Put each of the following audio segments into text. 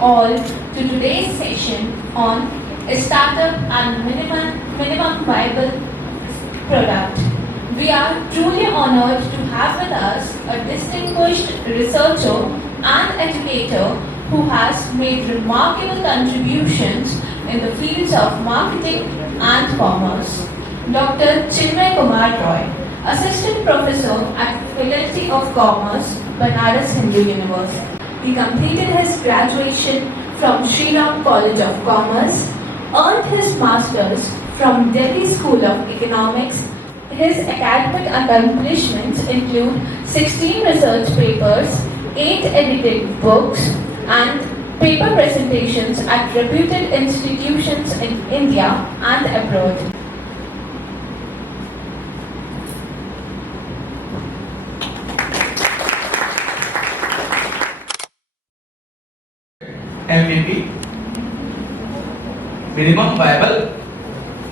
all to today's session on a startup and minimum viable product. We are truly honored to have with us a distinguished researcher and educator who has made remarkable contributions in the fields of marketing and commerce. Dr. Chinmay Kumar Roy, Assistant Professor at Faculty of Commerce, Banaras Hindu University. He completed his graduation from Sri Ram College of Commerce, earned his Masters from Delhi School of Economics. His academic accomplishments include 16 research papers, 8 edited books, and paper presentations at reputed institutions in India and abroad. MVP, minimum viable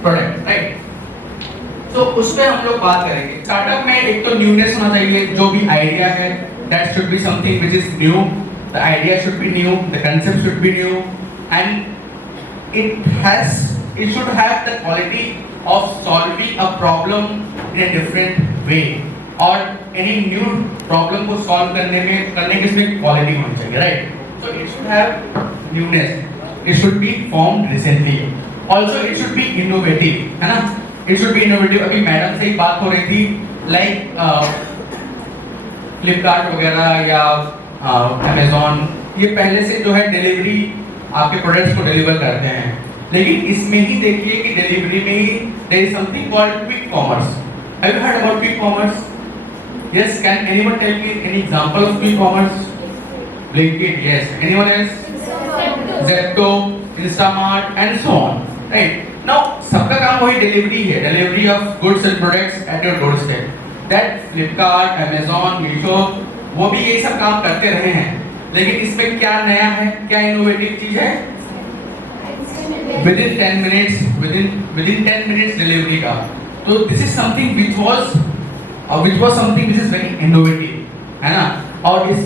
product, right? तो उस पर हम लोग बात करेंगे। Startup में एक तो न्यूनेस होना चाहिए, जो भी आइडिया है that should be something which is new, the idea should be new, the concept should be new, and it should have the quality of solving a problem in a different way, और any new problem को solve करने की इसमें quality होनी चाहिए, right? So it should have newness. It should be formed recently. Also it should be innovative, है ना? It should be innovative. अभी मैडम से ही बात हो रही थी, like फ्लिपकार्ट वगैरह या Amazon, ये पहले से जो है डिलीवरी आपके प्रोडक्ट्स को डिलीवर करते हैं, लेकिन इसमें ही देखिए कि डिलीवरी में ही there is something called quick commerce. Have you heard about quick commerce? Yes. Can anyone tell me any example of quick commerce? Blinkit, yes. Anyone else? Zepto, Instamart, and so on. Right? Now, सबका काम वही delivery है, delivery of goods and products at your doorstep. That Flipkart, Amazon, Meesho, वो भी ये सब काम करते रहे हैं. लेकिन इसमें क्या नया है, क्या इनोवेटिव चीज है? Within 10 minutes डिलीवरी का. तो this is something which was something which is very innovative, है ना? और इस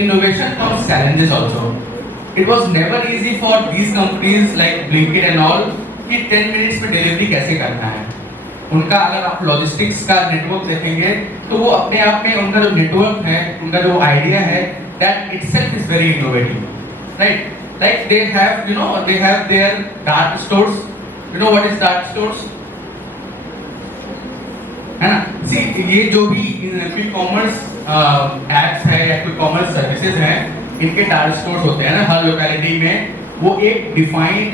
innovation comes challenges also. It was never easy for these companies like Blinkit and all कि 10 minutes में डिलीवरी कैसे करना है. उनका अगर आप लॉजिस्टिक्स का नेटवर्क देखेंगे तो वो अपने आप में उनका जो नेटवर्क है, उनका जो आइडिया है, that itself is very innovative, right? Like they have their dark stores. You know what is dark stores? है ना? See, ये जो भी क्विक कॉमर्स एप्स है या क्विक कॉमर्स सर्विसेज हैं, इनके डार्क स्टोर्स होते हैं ना हर लोकेलिटी में. वो एक डिफाइंड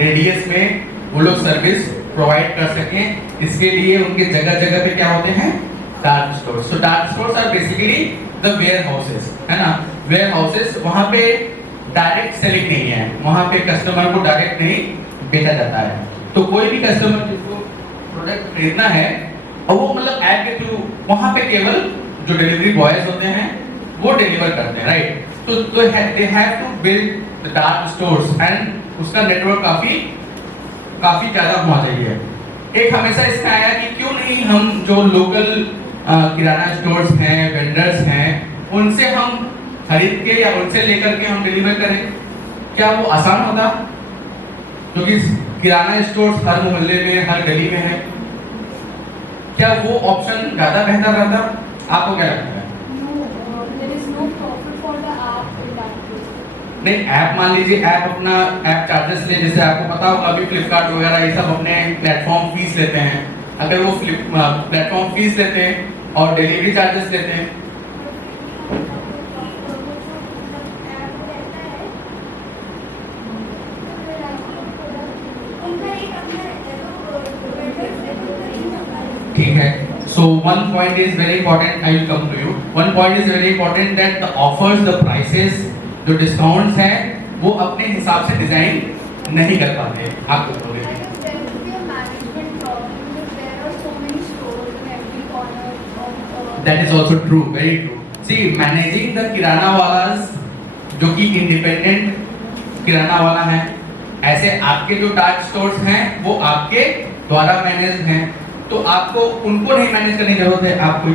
रेडियस में वो लोग सर्विस प्रोवाइड कर सकें, इसके लिए उनके जगह जगह पे क्या होते हैं? Dark stores. So dark stores are basically the warehouses, है ना? वेयर हाउसेस, वहाँ पे डायरेक्ट सेलिंग नहीं है, वहाँ पे कस्टमर को डायरेक्ट नहीं बेचा जाता है. तो कोई भी कस्टमर जिसको प्रोडक्ट खरीदना है, और वो मतलब ऐप के थ्रू, वहाँ पे केवल जो डिलीवरी बॉयज होते हैं वो डिलीवर करते हैं, राइट? तो they have to build the dark stores, and उसका नेटवर्क काफी ज्यादा होना चाहिए. एक हमेशा इसका आया कि क्यों नहीं हम जो लोकल किराना स्टोर्स हैं, वेंडर्स हैं, उनसे हम खरीद के या उनसे लेकर के हम डिलीवर करें. क्या वो आसान होता? क्योंकि किराना स्टोर्स हर मोहल्ले में, हर गली में है. क्या वो ऑप्शन ज्यादा बेहतर रहता? आपको क्या लगता है? नहीं, ऐप मान लीजिए, ऐप अपना ऐप चार्जेस ले, जैसे आपको पता होगा अभी फ्लिपकार्ट वगैरह ये सब अपने प्लेटफॉर्म फीस लेते हैं. अगर वो प्लेटफॉर्म फीस लेते हैं और डिलीवरी चार्जेस लेते हैं, ठीक है. So one point is very important. I will come to you. One point is very important that the offers, the prices, जो discounts हैं, वो अपने हिसाब से डिजाइन नहीं कर पाते. आप तो बोले. That is also true, very true. See, managing the किराना वालास, जो कि इंडिपेंडेंट किराना वाला है, ऐसे आपके जो डार्क स्टोर्स हैं वो आपके द्वारा मैनेज हैं, तो आपको उनको नहीं मैनेज करने की जरूरत है. आपको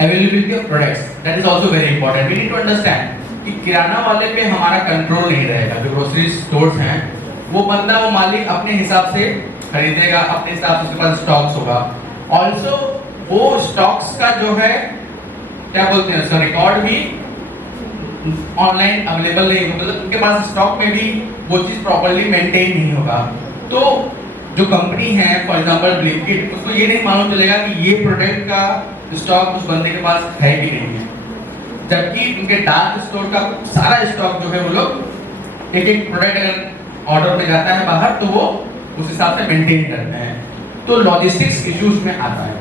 availability of products, that is also very important. We need to understand कि किराना वाले पे हमारा कंट्रोल नहीं रहेगा। जो ग्रोसरी स्टोर्स हैं वो बंदा, वो मालिक अपने हिसाब से खरीदेगा, अपने हिसाब से उसके पास स्टॉक्स होगा। ऑल्सो वो स्टॉक्स का जो है क्या बोलते हैं उसका रिकॉर्ड भी ऑनलाइन अवेलेबल नहीं होगा, मतलब उनके पास स्टॉक में भी वो चीज प्रॉपर्ली मेंटेन नहीं होगा। तो जो कंपनी है फॉर एग्जांपल ब्लिंकिट, उसको ये नहीं मालूम चलेगा कि ये प्रोडक्ट का स्टॉक उस बंदे के पास है कि नहीं है, जबकि उनके डार्क स्टोर का सारा स्टॉक जो है वो लोग एक एक प्रोडक्ट अगर ऑर्डर में जाता है बाहर तो वो उस हिसाब से मेंटेन करते हैं। तो लॉजिस्टिक्स इश्यूज में आता है।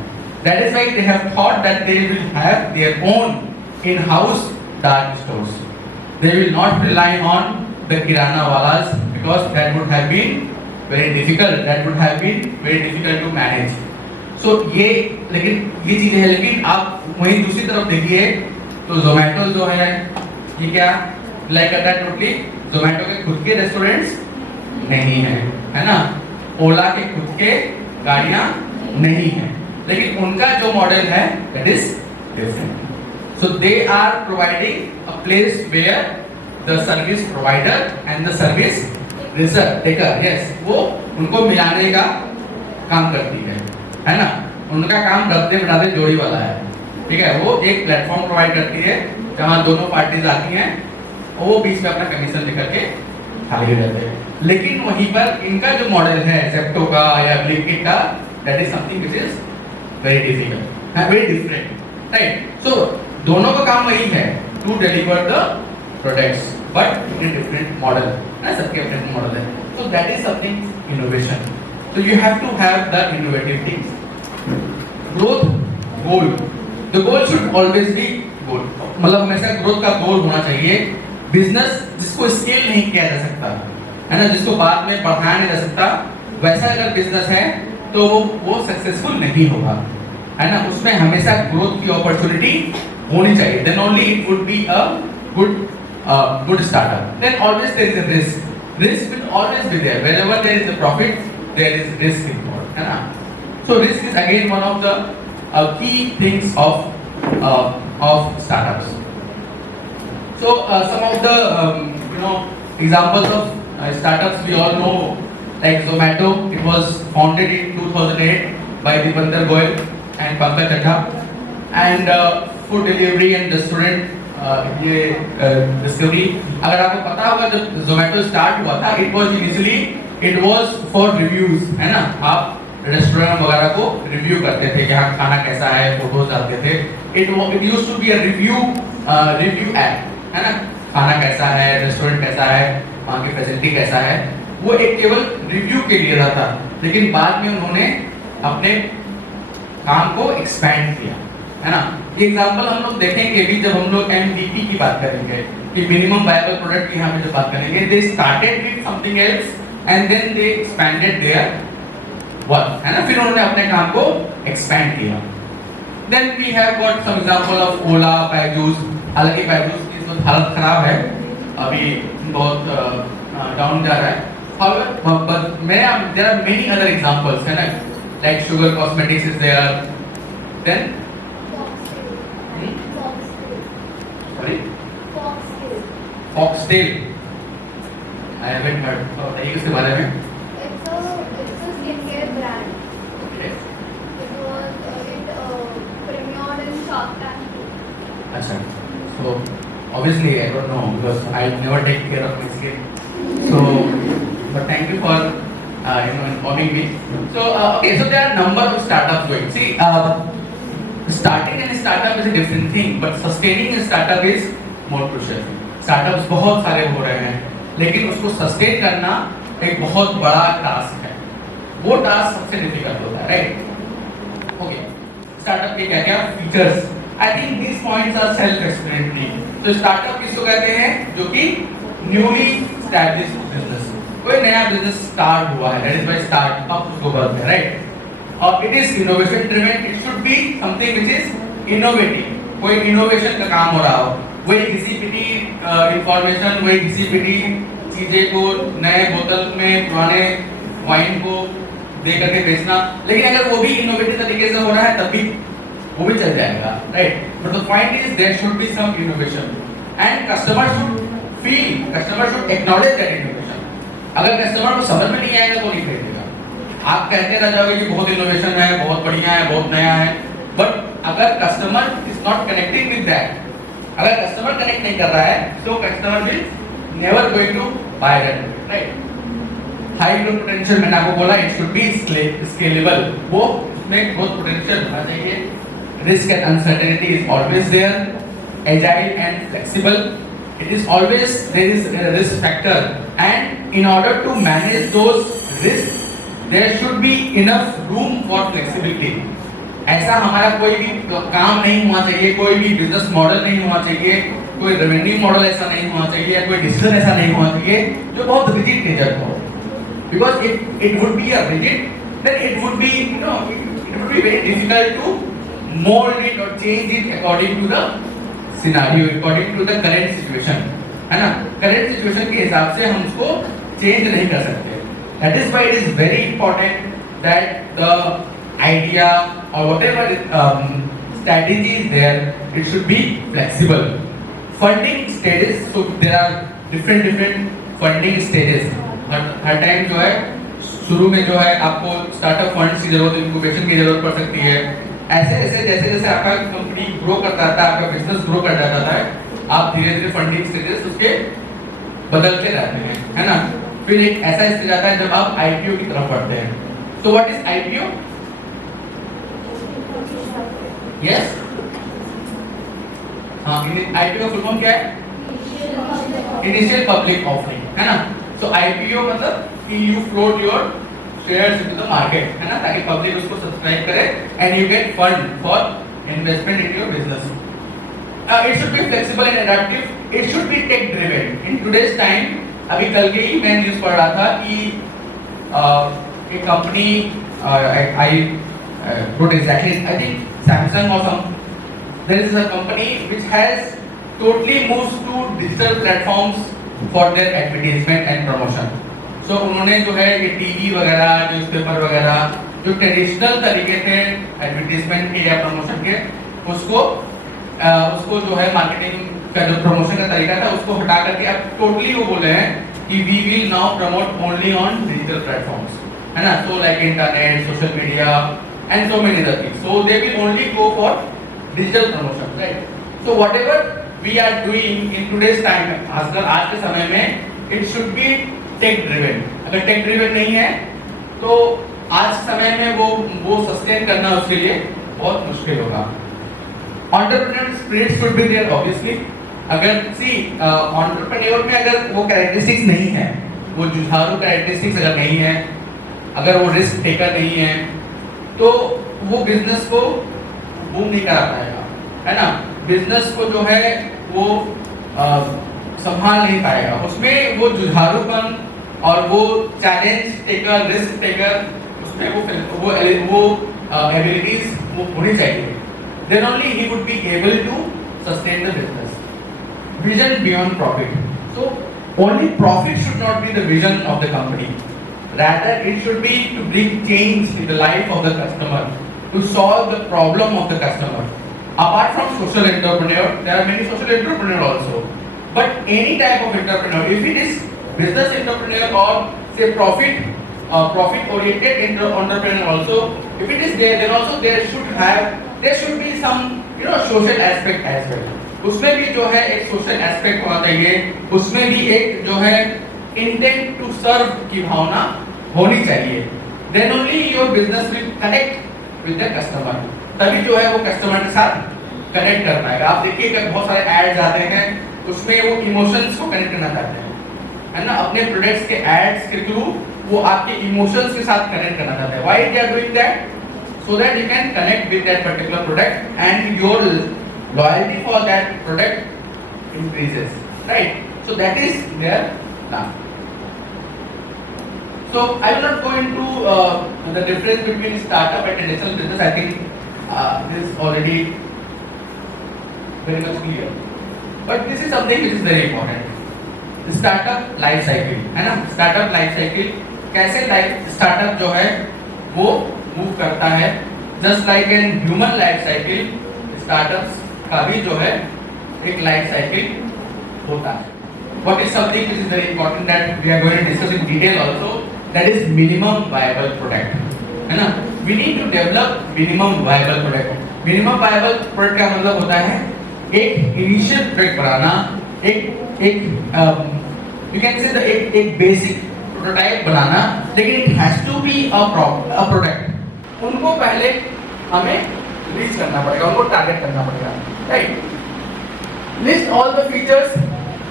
That is why they have thought that they will have their own in house dark stores. They will not rely on the kirana walas because that would have been very difficult. That would have been very difficult to manage. So ये लेकिन ये चीजें हैं, लेकिन आप वहीं दूसरी तरफ देखिए तो Zomato जो है ये क्या लाइक करता है टोटली। Zomato के खुद के रेस्टोरेंट्स नहीं है, है ना। ओला के खुद के गाड़ियां नहीं है, लेकिन उनका जो मॉडल है that is different. So they are providing a place where the service provider and the service taker, yes, वो उनको मिलाने का काम करती है ना। उनका काम रखते बनाते जोड़ी वाला है, ठीक है। वो एक प्लेटफॉर्म प्रोवाइड करती है जहाँ दोनों पार्टीज आती हैं और वो बीच में अपना कमीशन लेकर के खाली रहते हैं। लेकिन वहीं पर इनका जो मॉडल है जेप्टो का या ब्लिंकिट का, that is something which is very difficult, very different, right? So दोनों का काम वही है to deliver the products but in different model ना, सबके अपने मॉडल है। So that is something innovation. So you have to have the innovative things. Growth goal, the goal should always be goal, मतलब हमेशा ग्रोथ का गोल होना चाहिए। Business जिसको स्केल नहीं किया जा सकता है ना, जिसको बाद में बढ़ाया नहीं जा सकता, वैसा अगर बिजनेस है तो वो सक्सेसफुल नहीं होगा, है ना। उसमें हमेशा ग्रोथ की अपॉर्चुनिटी होनी चाहिए, then only it would be a good startup. Then always there is a risk. Risk will always be there. Wherever there is a profit, there is risk involved, है ना। So risk is again one of the key things of startups. So some of the examples of startups we all know, like Zomato. It was founded in 2008 by Deepinder Goyal and Pankaj Chadha, and food delivery and restaurant ये discovery. अगर आपको पता होगा जब Zomato start हुआ था, it was for reviews, है ना। आप रेस्टोरेंट वगैरह को रिव्यू करते थे, यहाँ खाना कैसा है, फोटोज डालते थे। It used to be a review app, है ना। खाना कैसा है, रेस्टोरेंट कैसा है, वहाँ की फैसिलिटी कैसा है, वो एक केवल रिव्यू के लिए रहा था। लेकिन बाद में उन्होंने अपने काम को एक्सपैंड किया, है ना। ये एग्जांपल हम लोग देखेंगे भी जब हम लोग MVP की बात करेंगे, कि मिनिमम वायबल प्रोडक्ट की यहाँ पे जब बात करेंगे। They started with something else and then they expanded their work, है ना। फिर उन्होंने अपने काम को एक्सपैंड किया। Then we have got some example of Ola, Byju's. हालांकि बायजूस की इस वक्त हालत खराब है, अभी बहुत डाउन जा रहा है। However, but there are many other examples, है ना, like Sugar Cosmetics is there. Then sorry, Foxtail. I haven't heard. बताइए उसके बारे में। It's a skincare brand. Okay. It premiered in Shark Tank. अच्छा. So obviously I don't know because I never take care of my skin. So, but thank you for informing me. So okay, so there are number of startups going. See, starting a startup is a different thing, but sustaining a startup is more crucial. Startups बहुत सारे हो रहे हैं, लेकिन उसको sustain करना एक बहुत बड़ा टास्क है। वो टास्क सबसे डिफिकल्ट होता है, राइट? ओके, स्टार्टअप के क्या क्या features? I think this points are self explanatory. तो स्टार्टअप किसको कहते हैं? जो कि न्यूली एस्टैब्लिश्ड बिजनेस, कोई नया बिजनेस स्टार्ट हुआ है, दैट इज व्हाई स्टार्टअप उसको बोलते हैं, राइट? और it is innovation driven, it should be something which is innovative, कोई इनोवेशन का काम हो रहा हो, वही किसी पिटी इंफॉर्मेशन, वही किसी पिटी चीजें को नए बोतल में पुराने वाइन को दे करके बेचना। लेकिन अगर वो भी इनोवेटिव तरीके से हो रहा है तब भी वो भी चल जाएगा, right? But the point is there should be some innovation and customer should feel, customer should acknowledge that innovation. अगर कस्टमर को समझ में नहीं आएगा तो नहीं खरीदेगा। आप कहते रह जाओगे कि बहुत इनोवेशन है, बहुत बढ़िया है, बहुत नया है, बट अगर customer is not connecting with that, अगर कस्टमर कनेक्ट नहीं कर रहा है, so customer will never going to buy that, right? High growth potential मैंने आपको बोला, इट शुड बी स्केलेबल, वो उसमें ग्रोथ पोटेंशियल होना चाहिए। Risk and uncertainty is always there, agile and flexible, it is always there is a risk factor, and in order to manage those risks there should be enough room for flexibility. ऐसा हमारा कोई भी काम नहीं होना चाहिए, कोई भी बिजनेस मॉडल नहीं होना चाहिए, कोई रेवेन्यू मॉडल ऐसा नहीं होना चाहिए, कोई डिसीजन ऐसा नहीं होना चाहिए जो बहुत रिजिड नेचर का हो, because if it would be a rigid, then it would be, you know, it would be very difficult to mold it or change it according to the scenario, according to the current situation, है ना? Current situation के हिसाब से हम उसको change नहीं कर सकते। That is why it is very important that the idea और whatever strategy is there, it should be flexible. Funding stages, so there are different funding stages. हर टाइम जो है शुरू में जो है आपको स्टार्टअप फंड्स की जरूरत, इंक्यूबेशन की जरूरत पड़ सकती है। ऐसे ऐसे जैसे जैसे आपका कंपनी ग्रो करता है, आपका बिजनेस ग्रो करता जाता है, आप धीरे धीरे फंडिंग स्टेजेस उसके बदलते रहते हैं, है ना? फिर एक ऐसा स्टेज आता है जब आप आईपीओ की तरफ बढ़ते हैं। तो व्हाट इज आईपीओ? यस, हाँ, आईपीओ फुल फॉर्म क्या है? इनिशियल पब्लिक ऑफरिंग, है ना? सो आईपीओ मतलब कि you float your shares into the market, है ना, ताकि पब्लिक उसको सब्सक्राइब करे and you get fund for investment in your business. It should be flexible and adaptive, it should be tech driven. In today's time, अभी कल के ही मैं news पढ़ रहा था कि एक company, I what exactly, I think Samsung और some, there is a company which has totally moved to digital platforms for their advertisement and promotion. तो उन्होंने जो है ये टीवी वगैरह, न्यूज़पेपर वगैरह, जो ट्रेडिशनल तरीके थे एडवर्टाइजमेंट के या प्रमोशन के, उसको जो है मार्केटिंग का जो प्रमोशन का तरीका था उसको हटा करके अब टोटली वो बोले हैं कि we will now promote only on digital platforms, है ना? So like internet, social media and so many other things, so they will only go for digital promotion, right? So whatever we are doing in today's time, आजकल आज के समय में, it should be tech driven. अगर tech driven नहीं है तो आज के समय में वो सस्टेन करना उसके लिए बहुत मुश्किल होगा। Entrepreneur spirit should be there obviously. अगर एंटरप्रेन्योर में अगर वो कैरेक्टरिस्टिक्स नहीं है, वो जुझारू कैरेक्टरिस्टिक्स अगर नहीं है, अगर वो रिस्क टेकर नहीं है, तो वो बिजनेस को बूम नहीं करा पाएगा, है ना? बिजनेस को जो है वो संभाल नहीं पाएगा। उसमें वो जुझारूपन और वो चैलेंज टेकर, रिस्क टेकर, उसमें वो एबिलिटीज वो होनी चाहिए। Then only he would be able to sustain the business. Vision beyond profit. So only profit should not be the vision of the company. Rather, it should be to bring change in the life of the customer, to solve the problem of the customer. Apart from social entrepreneur, there are many social entrepreneur also. But any type of entrepreneur, if it is business entrepreneur or say profit-oriented entrepreneur also, if it is there, then also there should be some, you know, social aspect as well. उसमें भी जो है एक social aspect होना चाहिए, उसमें भी एक जो है intent to serve की भावना होनी चाहिए. Then only your business will connect with the customer. तभी जो है वो customer के साथ connect कर पाएगा. आप देखिए कि बहुत सारे ads आते हैं, उसमें वो इमोशंस को कनेक्ट करना चाहते हैं, है ना? अपने प्रोडक्ट्स के एड्स के थ्रू वो आपके इमोशंस के साथ कनेक्ट करना चाहते हैं. Why they are doing that? So that you can connect with that particular product and your loyalty for that product increases, right? So that is their plan. So I will not go into the difference between startup and traditional business. I think this is already very much clear. But this is something which is very important. Startup life cycle, है ना? Startup life cycle कैसे startup जो है वो move करता है just like an human life cycle, startups का भी जो है एक लाइफ साइकिल होता है. What is something which is very important that we are going to discuss in detail also, that is minimum viable product, है ना. We need to develop minimum viable product. Minimum viable product का मतलब होता है एक initial product बनाना, एक you can say एक basic prototype बनाना, लेकिन it has to be a product. उनको पहले हमें रीच करना पड़ेगा, उनको टारगेट करना पड़ेगा, right. List all the features,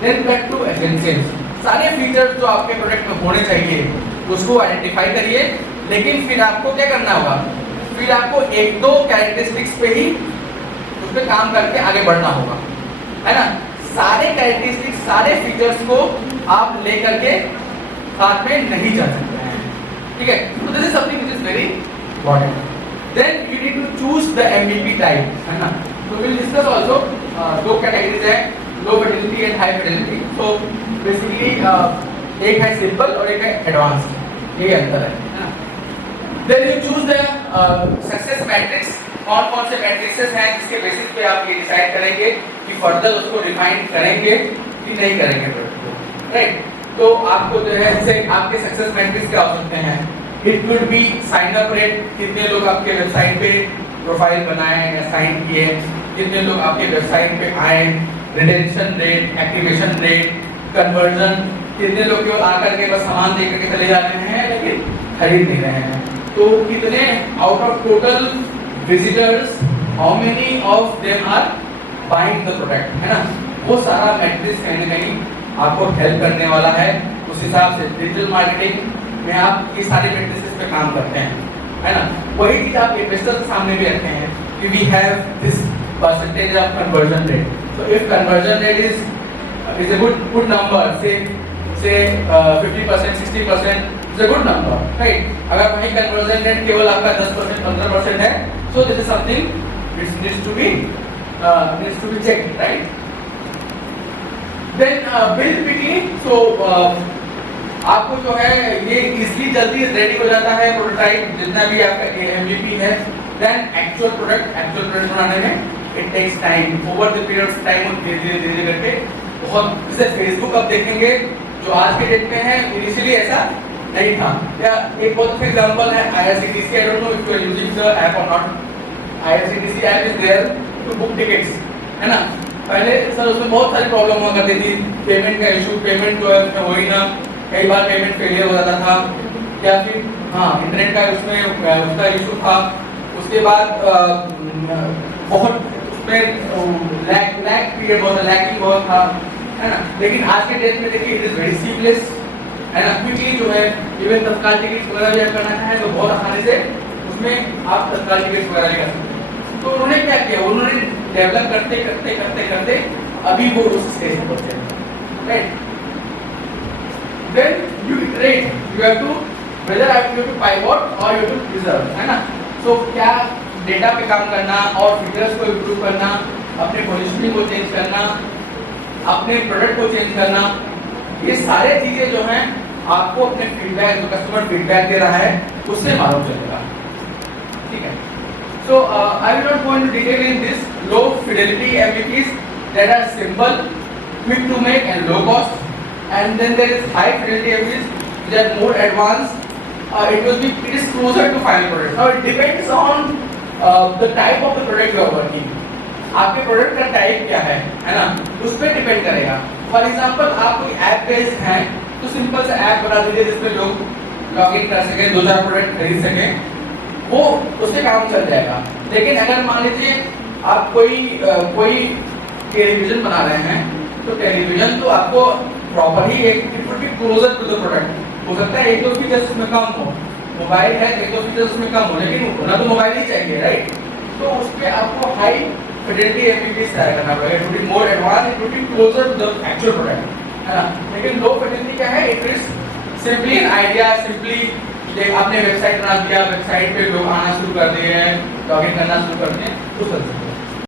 then cut to essentials. सारे फीचर्स जो आपके प्रोडक्ट में होने चाहिए उसको आइडेंटिफाई करिए, लेकिन फिर आपको क्या करना होगा, फिर आपको एक दो कैरेक्टरिस्टिक्स पे ही उस पे काम करके आगे बढ़ना होगा, है ना. सारे कैरेक्टरिस्टिक्स, सारे फीचर्स को आप लेकर के साथ में नहीं जा सकते हैं, ठीक है. तो this is something which is very important. Then you need to choose the MVP type, है ना. तो विल डिस्कस आल्सो दो कैटेगरीज है, low fidelity and high fidelity. तो बेसिकली एक है सिंपल और एक है एडवांस, ये अंतर है. Then you choose the success metrics. कौन कौन से मैट्रिक्सेस हैं जिसके बेसिस पे आप ये डिसाइड करेंगे कि फर्दर उसको रिफाइन करेंगे कि नहीं करेंगे, राइट. तो आपको जो है जैसे आपके सक्सेस मैट्रिक्स क्या हो सकते हैं. It could be sign up rate, कितने लोग आपके वेबसाइट पे प्रोफाइल बनाए या साइन किए, कितने लोग आपके वेबसाइट पे आए, retention rate, activation rate, conversion, कितने लोग केवल आकर के बस सामान देख करके चले जा रहे हैं लेकिन खरीद नहीं रहे हैं. तो कितने out of total visitors, how many of them are buying the product, है ना. वो सारा मैट्रिक्स कहीं ना कहीं आपको हेल्प करने वाला है. उस हिसाब से डिजिटल मार्केटिंग में आप ये सारे मैट्रिक्स पे काम करते हैं, है ना. वही चीज आप इन्वेस्टर के सामने भी रखते हैं कि we have this percentage of conversion rate. So if conversion rate is a good number, say 50%, 60% is a good number, right. अगर वही कन्वर्जन रेट केवल आपका 10%, 15% है, so this is something which needs to be checked, right. Then build quickly. So आपको जो है ये easily जल्दी रेडी हो जाता है प्रोटोटाइप, जितना भी आपका एमवीपी है. देन एक्चुअल प्रोडक्ट बनाने में it takes time. Over the period of time धीरे करके बहुत, जैसे फेसबुक आप देखेंगे जो आज के डेट में है, इनिशियली ऐसा नहीं था. या एक बहुत अच्छा एग्जांपल है IRCTC. I don't know if you are using the app or not. IRCTC app is there to book tickets, है ना. पहले सर उसमें बहुत सारी प्रॉब्लम हुआ करती थी. पेमेंट का इशू, पेमेंट जो है उसमें हो ही ना, कई बार पेमेंट फेलियर हो जाता था, या फिर इंटरनेट का उसमें उसका इशू था. उसके बाद बहुत उसमें लैग पीरियड बहुत, लैगिंग बहुत था, है ना. लेकिन आज के डेट में देखिए इट इज वेरी सीमलेस, है ना. क्विकली जो है इवन तत्काल टिकट वगैरह भी करना है तो बहुत आसानी से उसमें आप तत्काल टिकट वगैरह कर सकते हैं. तो उन्होंने क्या किया, उन्होंने डेवलप करते अभी वो उस स्टेज पर पहुंचे, right. Then you iterate, you have to whether you have to pivot or you have to preserve, है ना. So क्या डेटा पे काम करना और फीचर्स को इम्प्रूव करना, अपने पोजीशनिंग को चेंज करना, अपने प्रोडक्ट को चेंज करना, ये सारे चीजें जो हैं आपको अपने फीडबैक, जो कस्टमर फीडबैक दे रहा है उससे मालूम चलेगा, ठीक है. So I will not go into detail in this. Low fidelity MVPs that are simple, quick to make and low cost. And then there is high fidelity MVPs which are more advanced. It is closer to final product. Now it depends on the type of the product you are working. आपके product का type क्या है ना, उस पर depend करेगा. For example आप कोई ऐप बेस्ड हैं तो सिंपल सा ऐप बना दीजिए जिसमें लोग लॉग इन कर सके, 2-4 प्रोडक्ट खरीद सकें, वो उससे काम चल जाएगा. लेकिन अगर मान लीजिए आप कोई टेलीविजन बना रहे हैं तो टेलीविजन तो आपको प्रॉपरली एक it would be closer to the product. हो सकता है एक दो फीचर्स उसमें कम हो, मोबाइल है एक दो फीचर्स उसमें कम हो, लेकिन होना तो मोबाइल ही चाहिए, राइट. तो उस पर आपको हाई फिडेलिटी एमवीपी ट्राई करना पड़ेगा. It would be more advance, it would be closer to the actual product, है ना. लेकिन लो फिडेलिटी क्या है, it is simply an idea. Simply आपने वेबसाइट बना दिया, वेबसाइट पे लोग आना शुरू कर दिए हैं, लॉगिन करना शुरू कर दिए, तो